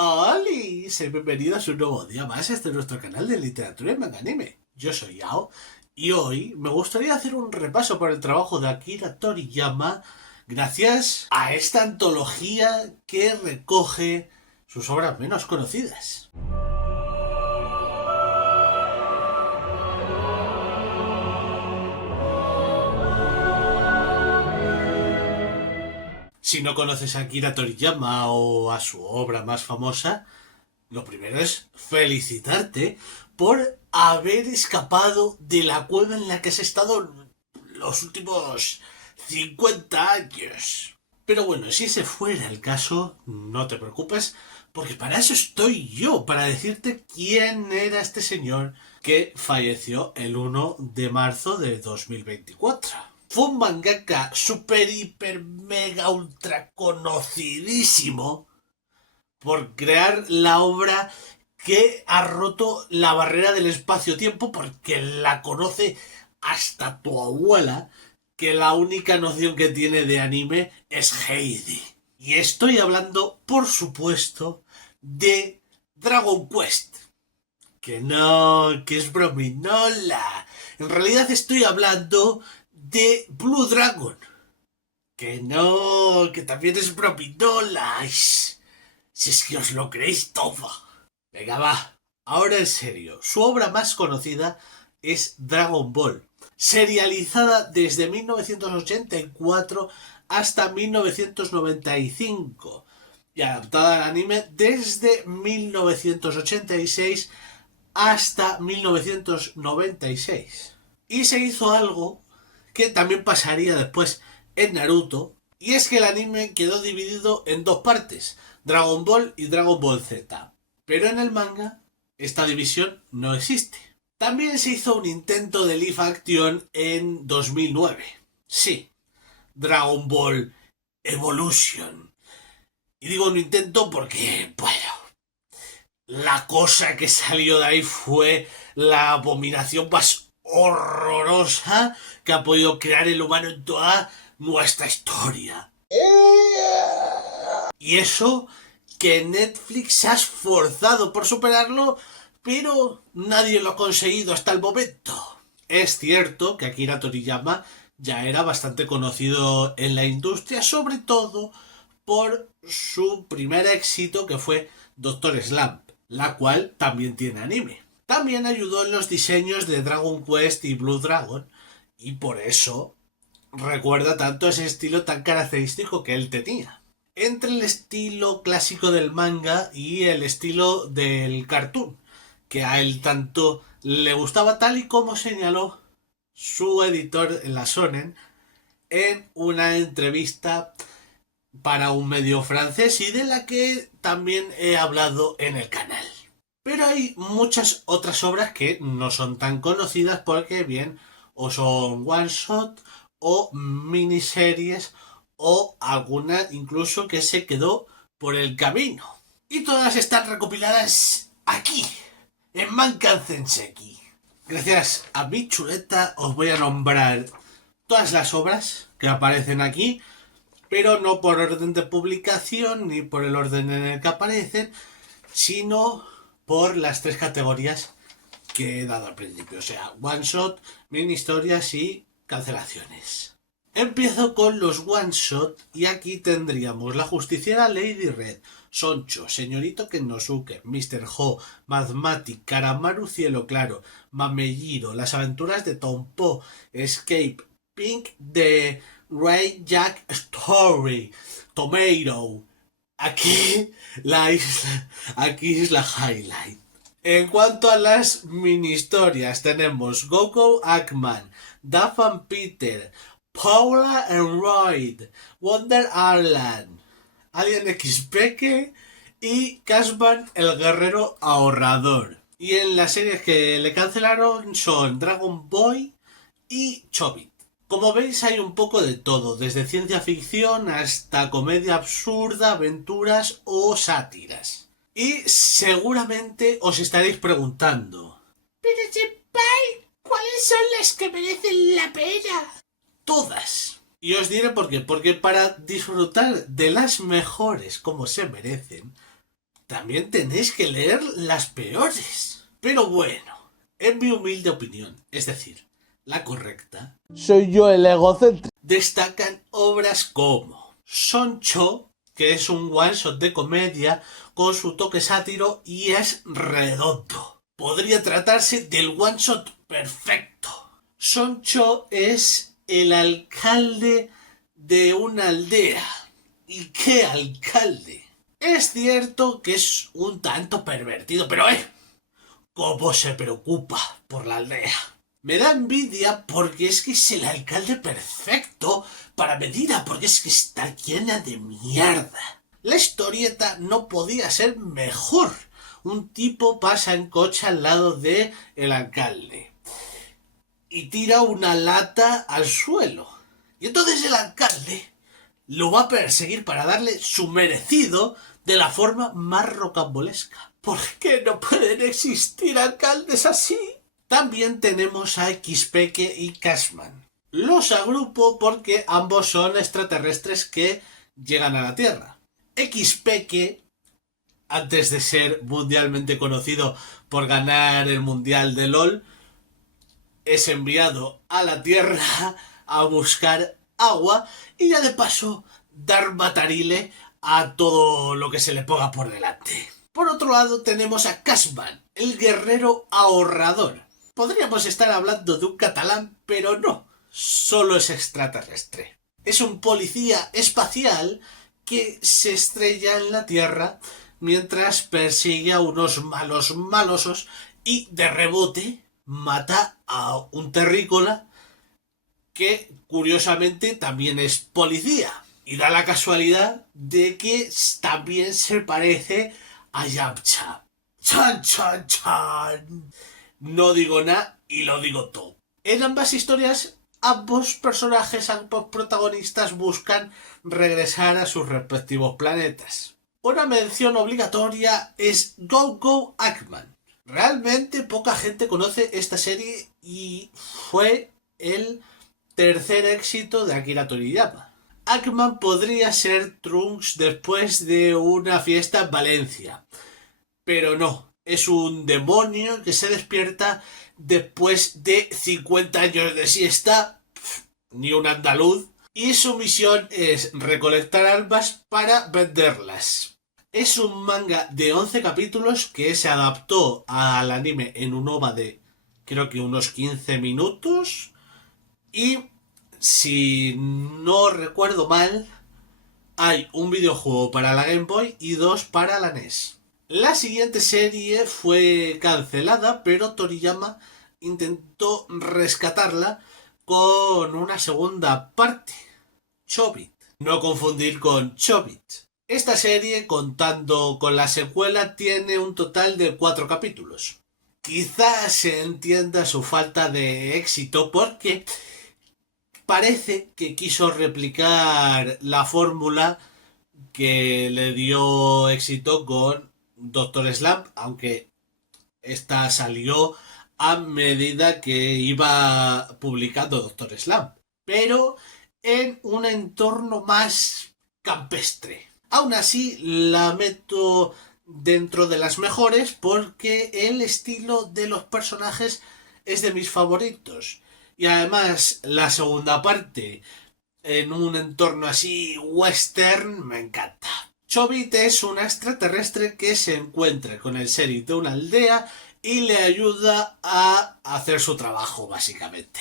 ¡Holi! Bienvenidos un nuevo día más a este nuestro canal de literatura y manga anime. Yo soy Yao y hoy me gustaría hacer un repaso por el trabajo de Akira Toriyama gracias a esta antología que recoge sus obras menos conocidas. Si no conoces a Akira Toriyama o a su obra más famosa, lo primero es felicitarte por haber escapado de la cueva en la que has estado los últimos 50 años. Pero bueno, si ese fuera el caso, no te preocupes, porque para eso estoy yo, para decirte quién era este señor que falleció el 1 de marzo de 2024. Fue un mangaka super, hiper, mega, ultra conocidísimo por crear la obra que ha roto la barrera del espacio-tiempo, porque la conoce hasta tu abuela, que la única noción que tiene de anime es Heidi. Y estoy hablando, por supuesto, de Dragon Quest. Que no, que es brominola. En realidad estoy hablando de Blue Dragon. Que no, que también es brominola. Si es que os lo creéis todo. Venga, va. Ahora en serio. Su obra más conocida es Dragon Ball, serializada desde 1984 hasta 1995 y adaptada al anime desde 1986 hasta 1996. Y se hizo algo que también pasaría después en Naruto, y es que el anime quedó dividido en dos partes, Dragon Ball y Dragon Ball Z. Pero en el manga, esta división no existe. También se hizo un intento de live action en 2009. Sí, Dragon Ball Evolution. Y digo un intento porque, bueno, la cosa que salió de ahí fue la abominación más horrorosa que ha podido crear el humano en toda nuestra historia. Y eso que Netflix se ha esforzado por superarlo, pero nadie lo ha conseguido hasta el momento. Es cierto que Akira Toriyama ya era bastante conocido en la industria, sobre todo por su primer éxito, que fue Doctor Slump, la cual también tiene anime. También ayudó en los diseños de Dragon Quest y Blue Dragon, y por eso recuerda tanto ese estilo tan característico que él tenía. Entre el estilo clásico del manga y el estilo del cartoon, que a él tanto le gustaba, tal y como señaló su editor en la Shonen en una entrevista para un medio francés y de la que también he hablado en el canal. Pero hay muchas otras obras que no son tan conocidas porque bien o son one shot o miniseries o alguna incluso que se quedó por el camino. Y todas están recopiladas aquí, en Mankan Senseki. Gracias a mi chuleta os voy a nombrar todas las obras que aparecen aquí, pero no por orden de publicación ni por el orden en el que aparecen, sino por las tres categorías que he dado al principio, o sea, one shot, mini historias y cancelaciones. Empiezo con los one shot y aquí tendríamos La Justiciera Lady Red, Soncho, Señorito Kennosuke, Mr. Ho, Mathematic, Karamaru Cielo Claro, Mamejiro, Las Aventuras de Tompo, Escape, Pink, The Ray Jack Story, Tomato. Aquí es la highlight. En cuanto a las mini historias, tenemos Gogo Ackman, Duff and Peter, Paula and Royd, Wonder Arland, Alien X Peque y Cashman el Guerrero Ahorrador. Y en las series que le cancelaron son Dragon Boy y Chobit. Como veis hay un poco de todo, desde ciencia ficción hasta comedia absurda, aventuras o sátiras. Y seguramente os estaréis preguntando, pero senpai, ¿cuáles son las que merecen la pena? Todas. Y os diré por qué. Porque para disfrutar de las mejores como se merecen, también tenéis que leer las peores. Pero bueno, en mi humilde opinión, es decir, la correcta, soy yo el egocéntrico. Destacan obras como Soncho, que es un one-shot de comedia con su toque sátiro y es redondo. Podría tratarse del one-shot perfecto. Soncho es el alcalde de una aldea. ¿Y qué alcalde? Es cierto que es un tanto pervertido, pero ¿cómo se preocupa por la aldea? Me da envidia porque es que es el alcalde perfecto para Medina, porque es que está llena de mierda. La historieta no podía ser mejor. Un tipo pasa en coche al lado de el alcalde y tira una lata al suelo. Y entonces el alcalde lo va a perseguir para darle su merecido de la forma más rocambolesca. ¿Por qué no pueden existir alcaldes así? También tenemos a Xpeke y Cashman. Los agrupo porque ambos son extraterrestres que llegan a la Tierra. Xpeke, antes de ser mundialmente conocido por ganar el Mundial de LOL, es enviado a la Tierra a buscar agua y ya de paso dar matarile a todo lo que se le ponga por delante. Por otro lado tenemos a Cashman, el guerrero ahorrador. Podríamos estar hablando de un catalán, pero no, solo es extraterrestre. Es un policía espacial que se estrella en la Tierra mientras persigue a unos malos malosos y de rebote mata a un terrícola que curiosamente también es policía. Y da la casualidad de que también se parece a Yamcha. ¡Chan, chan, chan! No digo nada y lo digo todo. En ambas historias, ambos personajes, ambos protagonistas buscan regresar a sus respectivos planetas. Una mención obligatoria es Go Go Eggman. Realmente poca gente conoce esta serie y fue el tercer éxito de Akira Toriyama. Eggman podría ser Trunks después de una fiesta en Valencia, pero no, es un demonio que se despierta después de 50 años de siesta, ni un andaluz, y su misión es recolectar almas para venderlas. Es un manga de 11 capítulos que se adaptó al anime en un OVA de creo que unos 15 minutos y si no recuerdo mal hay un videojuego para la Game Boy y 2 para la NES. La siguiente serie fue cancelada, pero Toriyama intentó rescatarla con una segunda parte, Chobit. No confundir con Chobit. Esta serie, contando con la secuela, tiene un total de 4 capítulos. Quizás se entienda su falta de éxito porque parece que quiso replicar la fórmula que le dio éxito con Doctor Slump, aunque esta salió a medida que iba publicando Doctor Slump, pero en un entorno más campestre. Aún así, la meto dentro de las mejores porque el estilo de los personajes es de mis favoritos. Y además, la segunda parte, en un entorno así western, me encanta. Chobit es un extraterrestre que se encuentra con el sheriff de una aldea y le ayuda a hacer su trabajo, básicamente.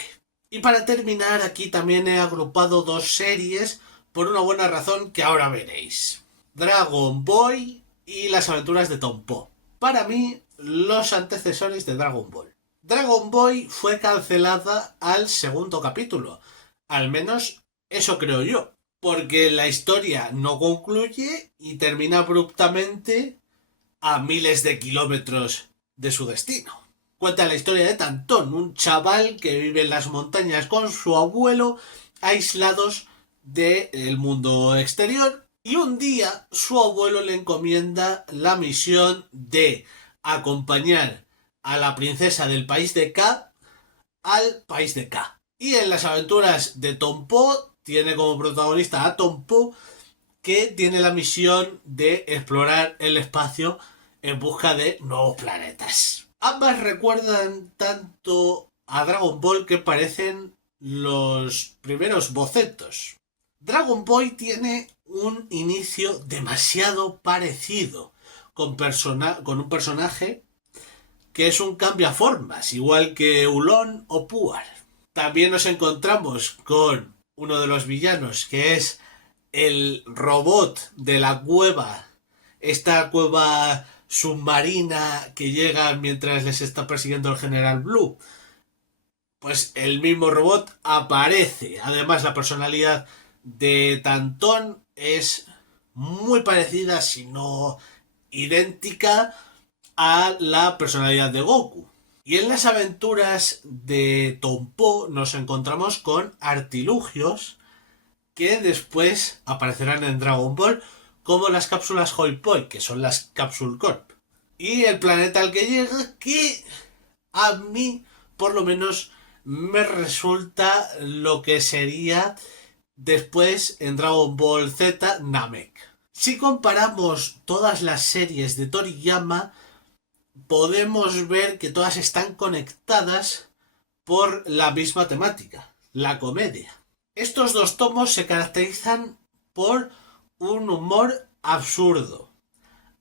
Y para terminar, aquí también he agrupado 2 series por una buena razón que ahora veréis. Dragon Boy y las aventuras de Tom Po. Para mí, los antecesores de Dragon Ball. Dragon Boy fue cancelada al segundo capítulo. Al menos eso creo yo. Porque la historia no concluye y termina abruptamente a miles de kilómetros de su destino. Cuenta la historia de Tantón, un chaval que vive en las montañas con su abuelo, aislados del mundo exterior. Y un día su abuelo le encomienda la misión de acompañar a la princesa del país de K al país de K. Y en las aventuras de Tom Po tiene como protagonista a Tom Po, que tiene la misión de explorar el espacio en busca de nuevos planetas. Ambas recuerdan tanto a Dragon Ball que parecen los primeros bocetos. Dragon Ball tiene un inicio demasiado parecido, con un personaje que es un cambiaformas, igual que Ulon o Puar. También nos encontramos con uno de los villanos, que es el robot de la cueva, esta cueva submarina que llega mientras les está persiguiendo el General Blue. Pues el mismo robot aparece. Además, la personalidad de Tantón es muy parecida, si no idéntica, a la personalidad de Goku. Y en las aventuras de Tompo nos encontramos con artilugios que después aparecerán en Dragon Ball, como las cápsulas Hoi Poi, que son las Capsule Corp. Y el planeta al que llega, que a mí, por lo menos, me resulta lo que sería después en Dragon Ball Z Namek. Si comparamos todas las series de Toriyama, podemos ver que todas están conectadas por la misma temática, la comedia. Estos dos tomos se caracterizan por un humor absurdo,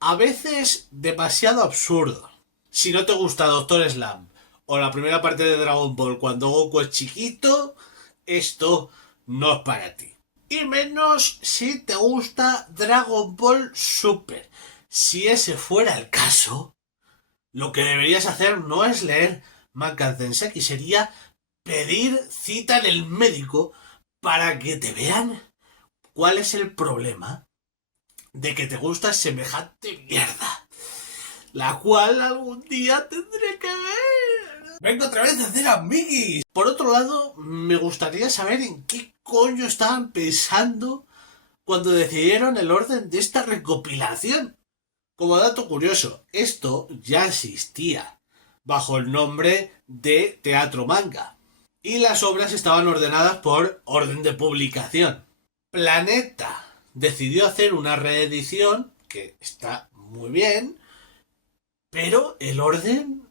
a veces demasiado absurdo. Si no te gusta Doctor Slump o la primera parte de Dragon Ball cuando Goku es chiquito, esto no es para ti. Y menos si te gusta Dragon Ball Super. Si ese fuera el caso, lo que deberías hacer no es leer Manga Denseki, sería pedir cita en el médico para que te vean cuál es el problema de que te gusta semejante mierda, la cual algún día tendré que ver. Vengo otra vez a hacer amiguis. Por otro lado, me gustaría saber en qué coño estaban pensando cuando decidieron el orden de esta recopilación. Como dato curioso, esto ya existía bajo el nombre de Teatro Manga y las obras estaban ordenadas por orden de publicación. Planeta decidió hacer una reedición que está muy bien, pero el orden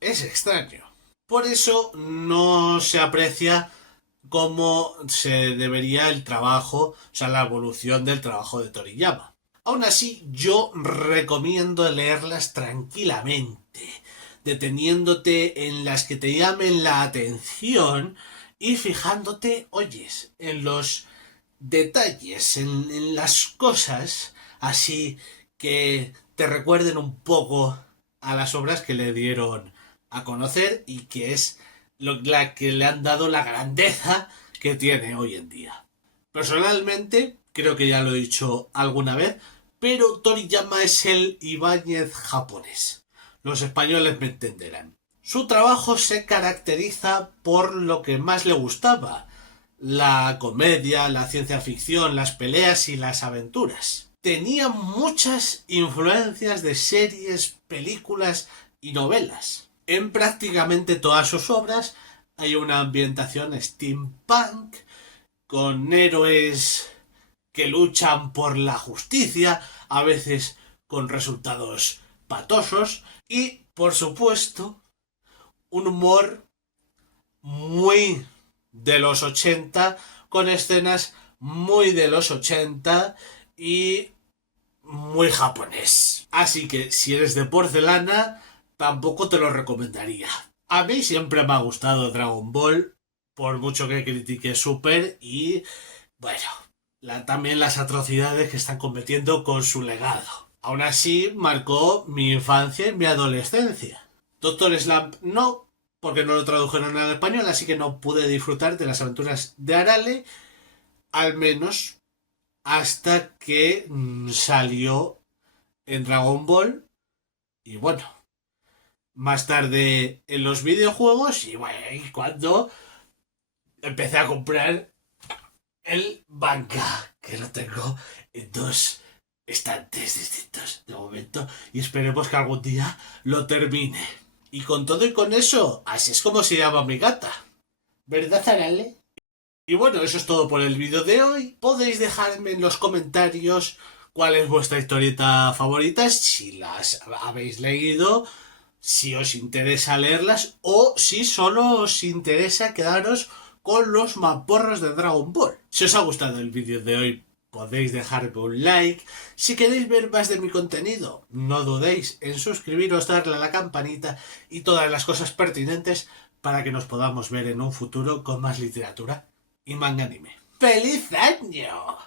es extraño. Por eso no se aprecia cómo se debería el trabajo, o sea, la evolución del trabajo de Toriyama. Aún así, yo recomiendo leerlas tranquilamente, deteniéndote en las que te llamen la atención y fijándote, oyes, en los detalles, en las cosas, así que te recuerden un poco a las obras que le dieron a conocer y que es la que le han dado la grandeza que tiene hoy en día. Personalmente, creo que ya lo he dicho alguna vez, pero Toriyama es el Ibáñez japonés. Los españoles me entenderán. Su trabajo se caracteriza por lo que más le gustaba: la comedia, la ciencia ficción, las peleas y las aventuras. Tenía muchas influencias de series, películas y novelas. En prácticamente todas sus obras hay una ambientación steampunk, con héroes que luchan por la justicia, a veces con resultados patosos, y, por supuesto, un humor muy de los 80, con escenas muy de los 80 y muy japonés. Así que si eres de porcelana, tampoco te lo recomendaría. A mí siempre me ha gustado Dragon Ball, por mucho que critique Super, y bueno, también las atrocidades que están cometiendo con su legado. Aún así, marcó mi infancia y mi adolescencia. Doctor Slump no, porque no lo tradujeron al español, así que no pude disfrutar de las aventuras de Arale, al menos hasta que salió en Dragon Ball. Y bueno, más tarde en los videojuegos, y bueno, y cuando empecé a comprar el manga, que lo tengo en dos estantes distintos de momento, y esperemos que algún día lo termine. Y con todo y con eso, así es como se llama mi gata. ¿Verdad, Arale? Y bueno, eso es todo por el vídeo de hoy. Podéis dejarme en los comentarios cuál es vuestra historieta favorita, si las habéis leído, si os interesa leerlas o si solo os interesa quedaros con los mazmorras de Dragon Ball. Si os ha gustado el vídeo de hoy, podéis dejarme un like. Si queréis ver más de mi contenido, no dudéis en suscribiros, darle a la campanita y todas las cosas pertinentes para que nos podamos ver en un futuro con más literatura y manga anime. ¡Feliz año!